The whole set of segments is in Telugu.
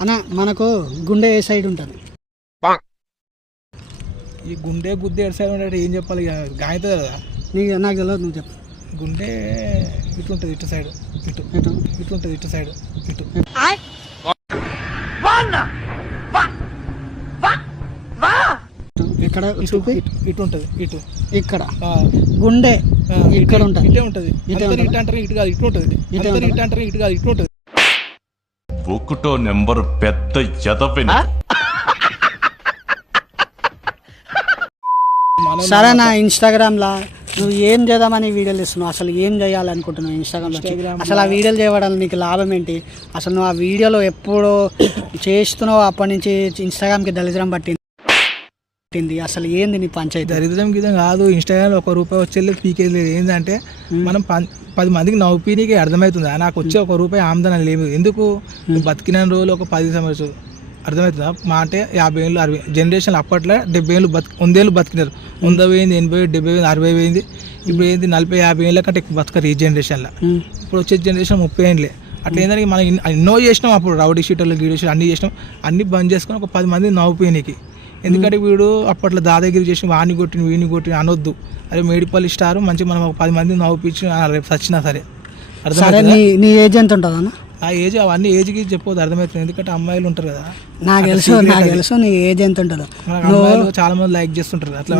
అన్న మనకు గుండె ఏ సైడ్ ఉంటుంది? ఈ గుండె గుద్దే ఎటు సైడ్ ఉంటే ఏం చెప్పాలి? ఇక గాయతుంది కదా. నీకు నాకు తెలియదు నువ్వు చెప్పు. గుండె ఇటు ఉంటుంది ఇటు సైడ్. ఇటు. ఎటు? ఇటు ఉంటుంది ఇటు. సైడ్ ఇటు. ఇక్కడ ఇటు చూపి? ఇటు. ఇటు ఉంటుంది ఇటు. ఇక్కడ. ఆ, గుండె ఇక్కడ ఇటే- ఉంటుంది. ఇటే ఉంటుంది. ఇటే? ఇటు అంటారు ఇటు కాదు ఇటు ఇటే ఉంటుందా? ఇటు అంటారు ఇటు కాదు ఇటు ఉంటుంది ఒకటో నెంబర్ పెద్ద ఎదవిన మనం సరే నా ఇన్స్టాగ్రామ్లో నువ్వు ఏం చేద్దామని వీడియోలు ఇస్తున్నావు అసలు ఏం చేయాలనుకుంటున్నావు ఇన్స్టాగ్రామ్లో? Instagram అసలు ఆ వీడియోలు చేయడం నీకు లాభం ఏంటి? అసలు నువ్వు ఆ వీడియోలో ఎప్పుడు చేస్తున్నావు అప్పటి నుంచి ఇన్స్టాగ్రామ్కి దళిద్రం పట్టింది. పట్టింది. అసలు ఏంది నీ పంచాయతీ? దరిద్రం గిదం కాదు. ఇన్స్టాగ్రామ్ ఒక రూపాయి వచ్చేది పీకేది లేదు. ఏంటంటే మనం పది మందికి నవ్వుపీనికి అర్థమవుతుందా. నాకు వచ్చే ఒక రూపాయి ఆమ్దానం లేదు. ఎందుకు? బతికిన రోజులు ఒక పది సంవత్సరాలు అర్థమవుతుందా? మా అంటే యాభై ఏళ్ళు అరవై జనరేషన్ అప్పట్లో డెబ్బై ఏళ్ళు బతికి వందేళ్ళు బతికినారు. వంద పోయింది ఎనభై డెబ్బై పోయింది అరవై పోయింది. ఇప్పుడు ఏంది? నలభై యాభై ఏళ్ళ కంటే ఎక్కువ బతకరు ఈ జనరేషన్లో. ఇప్పుడు వచ్చే జనరేషన్ ముప్పై ఏళ్ళే. అట్లా ఏంటంటే మనం ఎన్నో చేసినాం అప్పుడు రౌడీ షీటర్లు గీడీ షీట్ అన్ని చేసినాం. అన్ని బంద్ చేసుకొని ఒక పది మంది నవ్వుపోయినకి ఎందుకంటే వీడు అప్పట్లో దాదాగిరి చేసి వాడిని కొట్టిన వీడిని కొట్టిన అనొద్దు. అరే మేడిపల్లి స్టార్ మంచి మనం ఒక పది మంది నవ్వుపించి రేపు సచ్చినా సరే. సరే నీ నీ ఏజ్ ఎంత ఉంటుంది అన్న ఆ ఏజ్ అవన్నీ ఏజ్కి చెప్పవద్దు అర్థమవుతుంది. ఎందుకంటే అమ్మాయిలు ఉంటారు కదా. నాకు తెలుసు నాకు తెలుసు నీ ఏజ్ ఎంత ఉంటుందో. అమ్మాయిలు చాలా మంది లైక్ చేస్తుంటారు అట్లా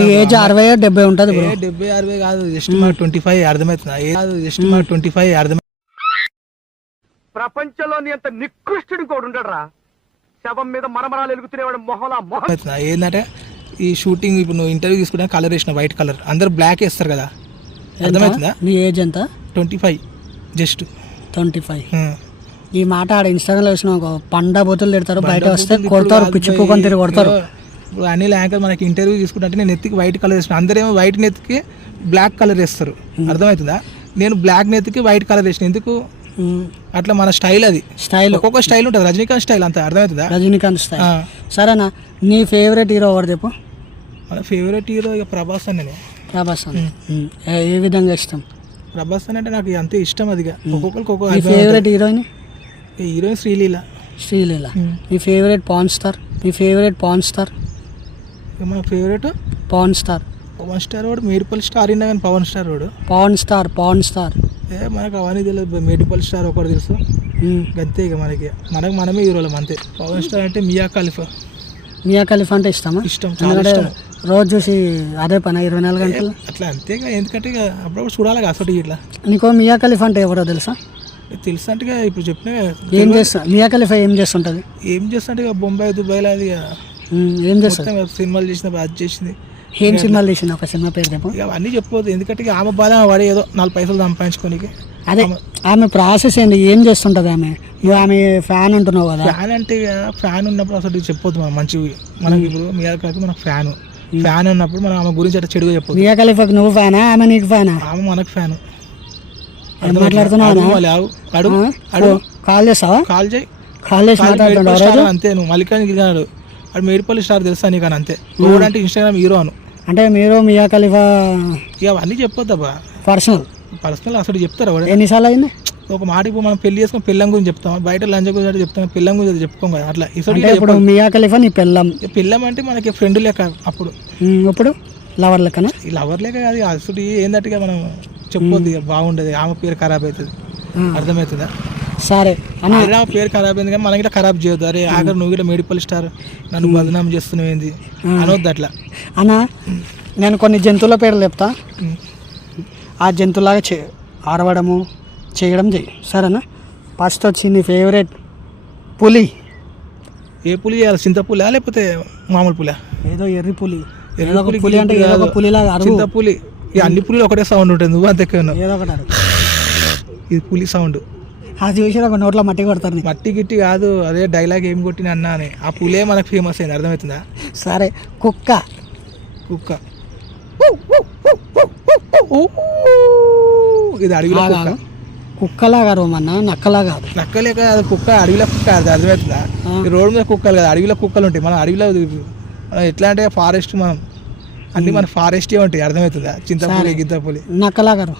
నీ ఏజ్ అరవై డెబ్బై ఉంటుంది బ్రో. ఏ డెబ్బై అరవై కాదు జస్ట్ మా. ట్వంటీ ఫైవ్ అర్థమవుతుందా? ఏ కాదు జస్ట్ మా. ట్వంటీ ఫైవ్ అర్థమవుతుంది ప్రపంచంలోని అంత నికృష్టుడు కూడా ఉండడరా. శవం మీద మరమరాలు ఎలుగుతున్నవాడు మొహలా మొహం? ఏంటంటే ఈ షూటింగ్ ఇప్పుడు నువ్వు ఇంటర్వ్యూ తీసుకుంటే కలర్ వేసిన వైట్ కలర్. అందరు బ్లాక్ వేస్తారు కదా. అర్థమవుతుందా? నీ ఏజ్ ఎంత? Twenty five just twenty five ఈ మాట ఆడ ఇన్స్టాగ్రామ్లో వేసిన ఒక పండ బొతులు తిడతారు బయట వస్తే కొడతారు కాదు పిచ్చి భయ్. కుక్కని తిరిగి కొడతారు. ఇప్పుడు అనిల్ యాంకర్ మనకి ఇంటర్వ్యూ తీసుకుంటే నేను నెత్తికి వైట్ కలర్ వేసిన. అందరేమో వైట్ నెత్తికి బ్లాక్ కలర్ వేస్తారు. అర్థమవుతుందా? నేను బ్లాక్ నెత్తికి వైట్ కలర్ వేసిన. ఎందుకు? అట్లా మన స్టైల్ అది. స్టైల్. ఒక్కొక్క స్టైల్ ఉంటుంది. రజనీకాంత్ స్టైల్ అంత అర్థమవుతుందా? రజనీకాంత్ స్టైల్. సరేనా నీ ఫేవరెట్ హీరో ఎవరు చెప్పు? మన ఫేవరెట్ హీరో ఇక ప్రభాస్ అని ప్రభాస్. ఏ- విధంగా ఇష్టం? ప్రభాస్ అని అంటే నాకు అంతే ఇష్టం అదిగా ఒక్కొక్కరికి ఒక్కొక్క favourite heroine heroine Sreeleela. Sreeleela. నీ ఫేవరెట్ పాన్ స్టార్ నీ ఫేవరెట్ పాన్ స్టార్ మన favourite pan star Pawan star వాడు మేడిపల్లి స్టార్ అయినా కానీ పవన్ స్టార్ వాడు. పాన్ స్టార్ పాన్ స్టార్ ఏ మనకు అవన్నీ తెలియదు మేడిపల్లి స్టార్ ఒకటి తెలుసు. అంతే ఇక మనకి. మనకు మనమే హీరోలం అంతే. పవన్ స్టార్ అంటే మియా ఖలీఫా. మియా ఖలీఫా అంటే ఇష్టమా? ఇష్టం చాలా ఎందుకంటే ఇష్టం. రోజు చూసి అదే పని ఇరవై నాలుగు గంటలు. అట్లా అంతే ఇక. ఎందుకంటే అప్పుడప్పుడు చూడాలి అసలు ఇట్లా నీకో మియా ఖలీఫా అంటే ఎవరో తెలుసా? తెలుసు అంటే ఇప్పుడు చెప్పిన ఏం చేస్తా? మియా ఖలీఫా ఏం చేస్తుంటది? ఏం చేస్తుంటే బొంబాయి దుబాయ్లో అది ఏం ఇక సినిమాలు చేసిన అది చేసింది. ఏం సినిమాలు తీసింది ఒక సినిమా పేరు చెప్పు. ఇక అవన్నీ చెప్పవద్దు ఎందుకంటే ఆమె బాధ పడి ఏదో నాలుగు పైసలు సంపాదించుకోనికి. అదే ఆమె ప్రాసెస్ ఏంటి ఏం చేస్తుంటది ఆమె? నువ్వు ఆమె ఫ్యాన్ అంటున్నావు కదా. ఫ్యాన్ అంటే ఇక ఫ్యాన్ ఉన్నప్పుడు అసలు చెప్పొద్దు మనం మంచివి మనకి ఇప్పుడు మీ కాక మనకు ఫ్యాన్. ఫ్యాన్ ఉన్నప్పుడు మనం ఆమె గురించి అట్లా చెడుగా చెప్పొద్దు. మియా ఖలీఫాకి నువ్వు ఫ్యానా? ఆమె నీకు ఫ్యానా? ఆమె మనకు ఫ్యాన్. మాట్లాడుతున్నావు అడుగు అడుగు కాల్ చేస్తావా? కాల్ చేయి. కాల్ చేసి మాట్లాడుతున్నావు అంతే నువ్వు. మల్లికార్జున గిరిజనాడు. వాడు మేడిపల్లి స్టార్ తెలుసా నీకు అని అంతే. అంటే ఇన్స్టాగ్రామ్ హీరో అను. అంటే మీరు మియా ఖలీఫా? ఇక అవన్నీ చెప్పొద్దబ్బా. పర్సనల్ పర్సనల్ అసలు చెప్తారు వాడు ఎన్నిసార్లు అయింది ఒక మాట ఇప్పుడు మనం పెళ్ళి చేసుకుని పిల్లం గురించి చెప్తాం. బయట లంచ గురించి చెప్తాం. పిల్లం గురించి చెప్పుకోం కదా. అట్లా. ఇప్పుడు మియా ఖలీఫా నీ పెళ్ళం? పిల్లం అంటే మనకి ఫ్రెండ్ లెక్క అప్పుడు. ఇప్పుడు లవర్ లెక్కన? ఈ లవర్ లెక్క కాదు. అసలు ఇక మనం చెప్పొద్దు బాగుండదు. ఆమె పేరు ఖరాబ్ అవుతుంది. అర్థమవుతుందా? సరే. అన్న. పేరు ఖరాబ్ అయింది కానీ మనం ఇట్లా ఖరాబ్ చేయొద్దు. అరే ఆఖరి నువ్వు ఇట్లా మేడిపల్లి స్టార్. నన్ను బదనాం చేస్తున్నావు ఏంది? అనొద్దు అట్లా. అన్న నేను కొన్ని జంతువుల పేర్లు చెప్తా. ఆ జంతువులాగా చే ఆరవడము చేయడం చెయ్యి సరేనా? ఫస్ట్ వచ్చి నీ ఫేవరెట్ పులి. ఏ పులి చేయాలి? చింత పులి లేకపోతే మామూలు పులి? ఏదో ఎర్రి పులి. ఎర్రి ఏదో ఒక పులి, పులి అంటే ఏదో ఒక. పులిలాగా అరుగు చింత పులి ఈ అన్ని పులిలు ఒకటే సౌండ్ ఉంటుంది. నువ్వు అంతే ఏదో ఒకటి ఇది పులి సౌండ్ అది చూసి ఒక నోట్లో మట్టి కొడతారు మట్టి గిట్టి కాదు అదే డైలాగ్ ఏం కొట్టిన అన్నా అని. ఆ పులే మనకు ఫేమస్ అయింది అర్థమవుతుందా? సరే కుక్క. కుక్క. ఇది అడవిలో ఆగు, కుక్క. ఆగు. కుక్కలాగా రోమన్న నక్కలాగా కాదు. నక్కలే కదా అది కుక్క అడవిలో కుక్క అది అర్థమవుతుందా? ఈ రోడ్డు మీద కుక్కలు కదా అడవిలో కుక్కలు ఉంటాయి. మనం అడవిలో మనం ఎట్లా అంటే ఫారెస్ట్ మనం అన్ని మన ఫారెస్టే ఉంటాయి అర్థమవుతుందా? చింతపులి గింతపులి నక్కలాగా రో.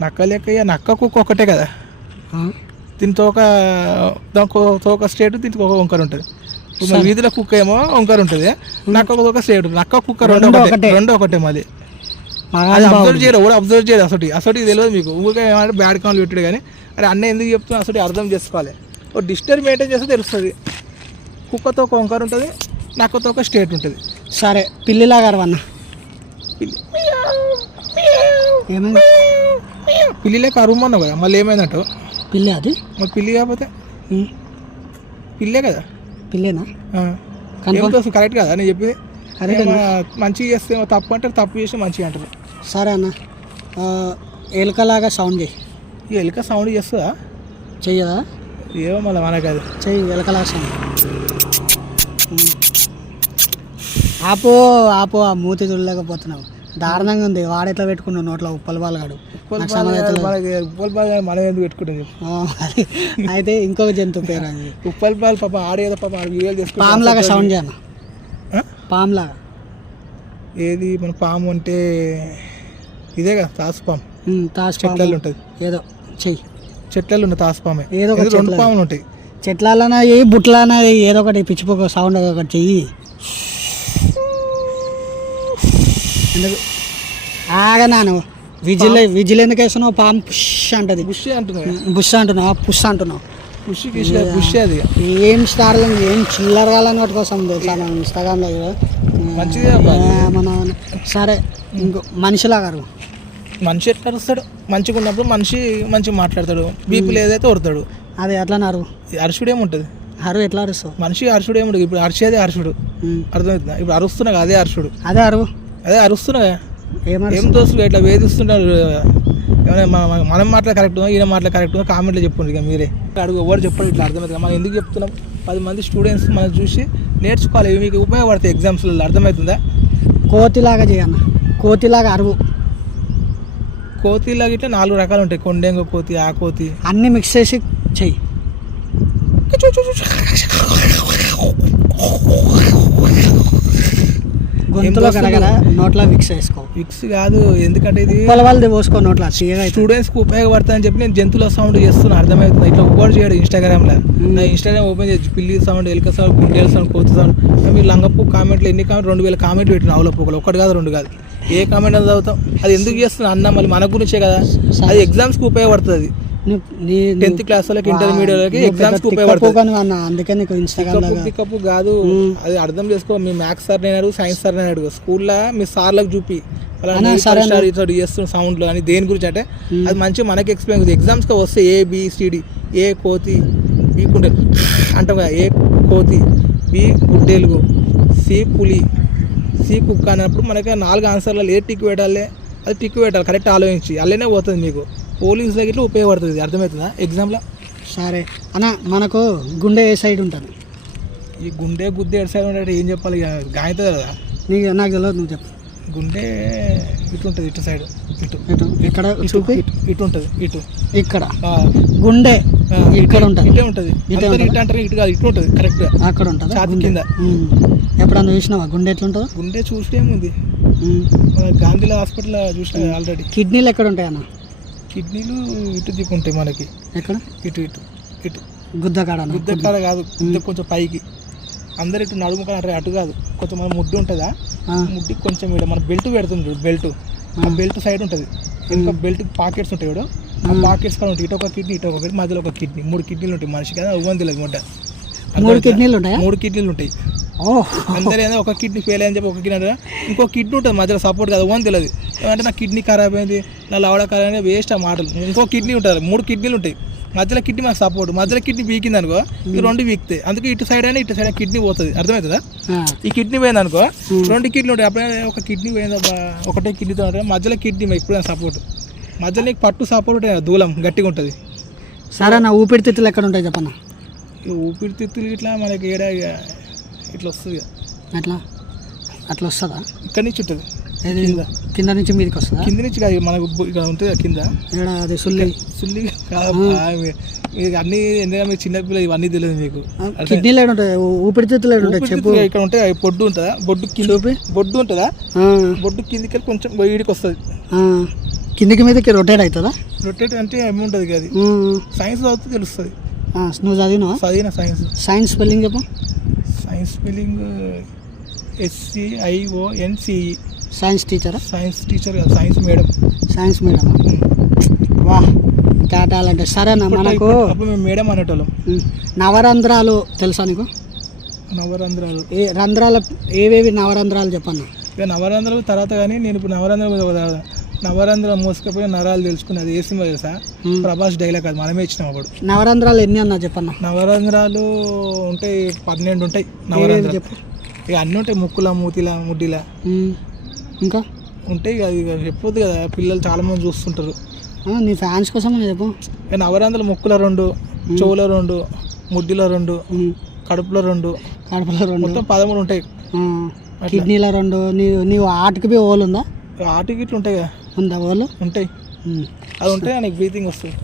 నక్క లెక్క ఇక నక్క కుక్క ఒకటే కదా? దీని తోక దానికి ఒక తోక స్ట్రేట్ దీనికి ఒక వంకర ఉంటుంది వీధిలో కుక్క ఏమో వంకర ఉంటుంది నక్క ఒక తోక ఉంటుంది నక్క కుక్క రెండు రెండు ఒకటే. రెండు ఒకటే మళ్ళీ అది అబ్జర్వ్. చేయరు ఎవరు అబ్జర్వ్ చేయరు అసలు అసలు తెలియదు మీకు ఊరికే ఏమంటే బ్యాడ్ కాల్ పెట్టాడు కానీ అరే అన్న ఎందుకు చెప్తున్నా అసలు అర్థం చేసుకోవాలి ఒక డిస్టర్బ్ మెయింటైన్ చేస్తే తెలుస్తుంది కుక్కతో ఒక వంకర ఉంటుంది నక్కతో ఒక స్టేట్ ఉంటుంది సరే పిల్లిలాగా అరవన్న ఏమైంది పిల్లిలే కరువు అన్నావు కదా మళ్ళీ ఏమైందంటావు పిల్లి అది? మరి పిల్లి కాకపోతే పిల్లే కదా. పిల్లేనా. కన్ఫర్మ్ కరెక్ట్ కదా నేను చెప్పింది? అదే మంచిగా చేస్తే తప్పు అంటారు తప్పు చేసి మంచిగా అంటారు. సరే అన్న. ఎలుకలాగా సౌండ్ చేయి. ఈ ఎలుక సౌండ్ చేస్తుందా? చెయ్యదా? ఏమో మళ్ళీ మనకు అది చెయ్యి ఎలకలాగా సౌండ్. ఆపో ఆపో ఆ మూతి తుల్లలేకపోతున్నావు దారుణంగా ఉంది. వాడెట్లా పెట్టుకున్నావు నోట్లో? ఉప్పల బాలగాడు ఉప్పల్ బాల్ మనం ఎందుకు పెట్టుకుంటాం చెప్పు. ఆ, అది. అయితే ఇంకొక జంతువు పేరు అది. ఉప్పల్ బాల్ పాప ఆడేదో పాప వీడియోలు చేసుకుంటాం పాములాగా సౌండ్ చేయను? పాములాగా ఏది? మన పాము అంటే ఇదే కదా తాసుపాము ఉమ్, తాజ్ చెట్లలో పాము ఉంటుంది. ఏదో చెయ్యి. చెట్లలో ఉన్న తాసుపామే ఏదో ఒక ఇది రెండు. పాములు ఉంటాయి. చెట్లలోనే ఏ బుట్లనే ఏదో ఒకటి పిచ్చిపోక సౌండ్ ఒకటి చెయ్యి. ఎందుకు? ఆగనాను విజిల్ విజిల్ ఎందుకు వేస్తున్నావు? పాము పుష్ అంటది. బుష్ అంటున్నాయి బుష్ అంటున్నావు పుష్ అంటున్నావు. బుష్ అది. ఏం స్టార్లు ఏం చిల్లర కాలని వాటి కోసం తెలుసా మనం ఇన్స్టాగ్రామ్లో మన సరే ఇంకో మనిషిలాగా. మనిషి ఎట్లా అరుస్తాడు? మంచిగా ఉన్నప్పుడు మనిషి మంచిగా మాట్లాడతాడు. బీపీలు ఏదైతే కొడతాడు. అది ఎట్లా అరువు. అరుషుడు ఏముంటుంది? అరువు ఎట్లా అరుస్తావు? మనిషి అరుషుడు ఏముంటుంది ఇప్పుడు అరిచేదే అరుషుడు. అర్థమవుతుందా? ఇప్పుడు అరుస్తున్నా అదే అరుషుడు అదే అరువు. అదే అరుస్తున్నా ఏం దోస్తులు ఇట్లా వేధిస్తున్నారు ఏమైనా మన- మాటలు కరెక్ట్ ఈయన మాటలు కరెక్ట్ కామెంట్లో చెప్పండి ఇక మీరే అడుగు ఎవరు చెప్పండి ఇట్లా అర్థమవుతుంది కదా. మనం ఎందుకు చెప్తున్నాం పది మంది స్టూడెంట్స్ మనం చూసి నేర్చుకోవాలి మీకు ఉపయోగపడతాయి ఎగ్జామ్స్లో అర్థమవుతుందా కోతిలాగా చేయన్న కోతిలాగా అరువు కోతిలాగా ఇట్లా నాలుగు రకాలు ఉంటాయి కొండెంగ కోతి ఆ కోతి అన్నీ మిక్స్ చేసి చెయ్యి గొంతులో నోట్లో చేసుకో ఫిక్స్ కాదు ఎందుకంటే ఇది పోసుకో నోట్లో తీయగా అవుతుంది. స్టూడెంట్స్కి ఉపయోగపడుతుందని చెప్పి నేను జంతువుల సౌండ్ చేస్తున్నా అర్థమవుతుంది. ఇట్లా ఓవర్ చేయడు ఇన్స్టాగ్రామ్లో నా ఇన్స్టాగ్రామ్ ఓపెన్ చేసి పిల్లి సౌండ్ ఎలుక సౌండ్ కుండేల సౌండ్ కోతి సౌండ్. మీరు లంగపు కామెంట్లు ఎన్ని కామెంట్ రెండు వేల కామెంట్ పెట్టిన పొగలు. ఒకటి కాదు రెండు కాదు. ఏ కామెంట్ అని చదువుతాం. అది ఎందుకు చేస్తున్నా అన్న మళ్ళీ మన గురించే కదా. అది ఎగ్జామ్స్కి ఉపయోగపడుతుంది. అది టెన్త్ క్లాస్ వాళ్ళకి ఇంటర్మీడియట్ వాళ్ళకి పెద్ద ఉపయోగపడుతుంది అందుకే నీకు ఇన్స్టాగ్రామ్ పికప్ పికప్ కాదు. అది అర్థం చేసుకో మీ మ్యాథ్స్ సార్ నేను అడుగు సైన్స్ సార్ నేను అడుగు. స్కూల్లో మీ సార్లకు చూపి. ఇట్లా చేస్తున్న సౌండ్లు అని దేని గురించి అంటే అది మంచిగా మనకి ఎక్స్ప్లెయిన్ అవుతుంది ఎగ్జామ్స్కి వస్తే ఏ బి సిడి ఏ కోతి బి కుండే అంటాం ఏ కోతి బి గుడ్డేలుగు సి పులి సి కుక్క అన్నప్పుడు మనకి నాలుగు ఆన్సర్లలో ఏ టిక్ పెట్టాలి? అది టిక్ పెట్టాలి. కరెక్ట్ ఆలోచించి. అల్లనే పోతుంది మీకు. పోలీసులకి ఇట్లా ఉపయోగపడుతుంది. అర్థమవుతుందా? ఎగ్జామ్లో సరే. అన్న మనకు గుండె ఏ సైడ్ ఉంటుంది? ఈ గుండె గుద్దే ఎటు సైడ్ ఉంటే ఏం చెప్పాలి? ఇక గాయతుంది కదా? నీకు నాకు తెలియదు నువ్వు చెప్పు. గుండె ఇటు ఉంటుంది ఇటు సైడ్ ఇటు. ఇటు. ఇక్కడ ఇటు చూపి? ఇటు ఇటు ఉంటుంది ఇటు. ఇక్కడ. గుండె ఇక్కడ ఉంటుంది. ఇటే ఉంటుంది. ఇటే? ఇటు అంటారు ఇటు కాదు ఇటు ఉంటుంది కరెక్ట్ అక్కడ ఉంటుంది? ఛాతి కింద. ఎప్పుడన్నా చూసినావా? గుండె ఎట్లుంటుందో? గుండె చూసేముంది మన గాంధీల హాస్పిటల్ చూసిన ఆల్రెడీ కిడ్నీలు ఎక్కడ ఉంటాయి అన్న కిడ్నీలు ఇటు దిక్కుంటాయి మనకి. ఎక్కడ? ఇటు ఇటు ఇటు. గుద్ద కాడనా? గుద్ద కాడ కాదు గుద్ద కొంచెం పైకి. అందరు ఇటు నడుము అంటారు అటు కాదు. కొంచెం మన ముడ్డు ఉంటుందా? ముడ్డి కొంచెం ఇక్కడ మన బెల్ట్ పెడుతుంది బెల్ట్. ఆ బెల్ట్ సైడ్ ఉంటుంది. ఇంకా బెల్ట్ పాకెట్స్ ఉంటాయి చూడు. ఆ పాకెట్స్ కూడా ఉంటాయి. ఇటు ఒక కిడ్నీ ఇటు ఒక కిడ్నీ మధ్యలో ఒక కిడ్నీ. మూడు కిడ్నీలు ఉంటాయి మనిషికి. కదా తెలియదు ముడ్డ మూడు కిడ్నీలు ఉంటాయా? మూడు కిడ్నీలు ఉంటాయి. అందరూ ఒక కిడ్నీ ఫెయిల్ అని చెప్పి ఒక కిడ్నీ ఇంకో కిడ్నీ ఉంటుంది మధ్యలో సపోర్ట్ కాదు ఉవ్వని తెలియదు. ఏమంటే నా కిడ్నీ ఖరాబ్ అయింది నా లవడ ఖరాబ్ అయింది వేస్ట్ ఆ మాటలు. ఇంకో కిడ్నీ ఉంటుంది మూడు కిడ్నీలు ఉంటాయి. మధ్యలో కిడ్నీ మాకు సపోర్ట్ మధ్యలో కిడ్నీ వీకింది అనుకో ఈ రెండు వీక్తాయి అందుకే ఇటు సైడ్ అయినా ఇటు సైడ్ కిడ్నీ పోతుంది. అర్థమవుతుందా? ఈ కిడ్నీ పోయింది అనుకో రెండు కిడ్నీ ఉంటాయి. అప్పుడే ఒక కిడ్నీ పోయిందబ్బా ఒకటే కిడ్నీతో ఉంటుంది మధ్యలో కిడ్నీ ఎప్పుడైనా సపోర్ట్ మధ్యలో నీకు పట్టు సపోర్ట్ ఉంటుంది దూలం గట్టిగా ఉంటుంది. సరే నా ఊపిరితిత్తులు ఎక్కడ ఉంటాయి చెప్పన్న? ఈ ఊపిరితిత్తులు ఇట్లా మనకి ఏడా ఇట్లా వస్తుంది. ఎట్లా అట్లా వస్తుందా? ఇక్కడి నుంచి ఉంటుంది. కింద. కింద నుంచి మీదకి వస్తుందా? కింద నుంచి కాదు మనకు ఇక్కడ ఉంటుంది కదా. ఇక్కడ అది సుల్లి? సుల్లి మీకు అన్ని ఎందుకంటే మీరు చిన్నపిల్లలు ఇవన్నీ తెలియదు మీకు. కిడ్నీలు ఏడు ఉంటాయి ఊపిరితిత్తులు ఉంటాయి చెప్పు. ఇక్కడ ఉంటాయి బొడ్డు ఉంటుందా? బొడ్డు కింద బొడ్డు ఉంటుందా? బొడ్డు కిందికి కొంచెం వీడికి వస్తుంది. కిందికి మీదకి రొటేట్ అవుతుందా రొటేట్ అంటే ఏమి ఉంటుంది కదా అది. సైన్స్ చదివితే తెలుస్తుంది. నువ్వు చదివినావా? చదివిన సైన్స్. సైన్స్ స్పెల్లింగ్ చెప్పు. స్పెల్లింగ్ ఎస్సిఐఓఎన్సిఈ సైన్స్ టీచరా సైన్స్ టీచర్ కదా సైన్స్ మేడం సైన్స్ మీడియం వా టాటాలంటే సరేనా మనకు? అప్పుడు మేము మేడం అనేటోళ్ళం. ఉమ్, నవరంధ్రాలు తెలుసా నీకు? నవరంధ్రాలు. ఏ రంధ్రాల ఏవేవి నవరంధ్రాలు చెప్పన్నా? ఇక నవరంధ్రాలు తర్వాత కానీ నేను ఇప్పుడు నవరంధ్రాలు నవరంధ్ర మోసుకపోయి నరాలు తెలుసుకున్నది ఏ సినిమా తెలుసా. ప్రభాస్ డైలాగ్ అది మనమే ఇచ్చినాం అప్పుడు. నవరంధ్రాలు ఎన్ని అన్నా చెప్పన్నా? నవరంధ్రాలు ఉంటాయి పన్నెండు ఉంటాయి నవరంధ్రాలు. చెప్పు? ఇక అన్నీ ఉంటాయి ముక్కుల మూతిల ముడ్డిల. ఇంకా? ఉంటాయి ఇక చెప్పొద్దు కదా పిల్లలు చాలా మంది చూస్తుంటారు. నీ ఫ్యాన్స్ కోసం చెప్పు. నవరంధ్రాలు ముక్కుల రెండు చెవుల రెండు ముడ్డిల రెండు కడుపులో రెండు. కడుపులో రెండు. మొత్తం పదమూడు ఉంటాయి. కిడ్నీల రెండు నీ నీవు ఆటకి పోయి ఓలు ఉందా ఆటికి ఇట్లా ఉంటాయి కదా. ఉందా ఓలు ఉంటాయి. అది ఉంటే నీకు బ్రీతింగ్ వస్తుంది.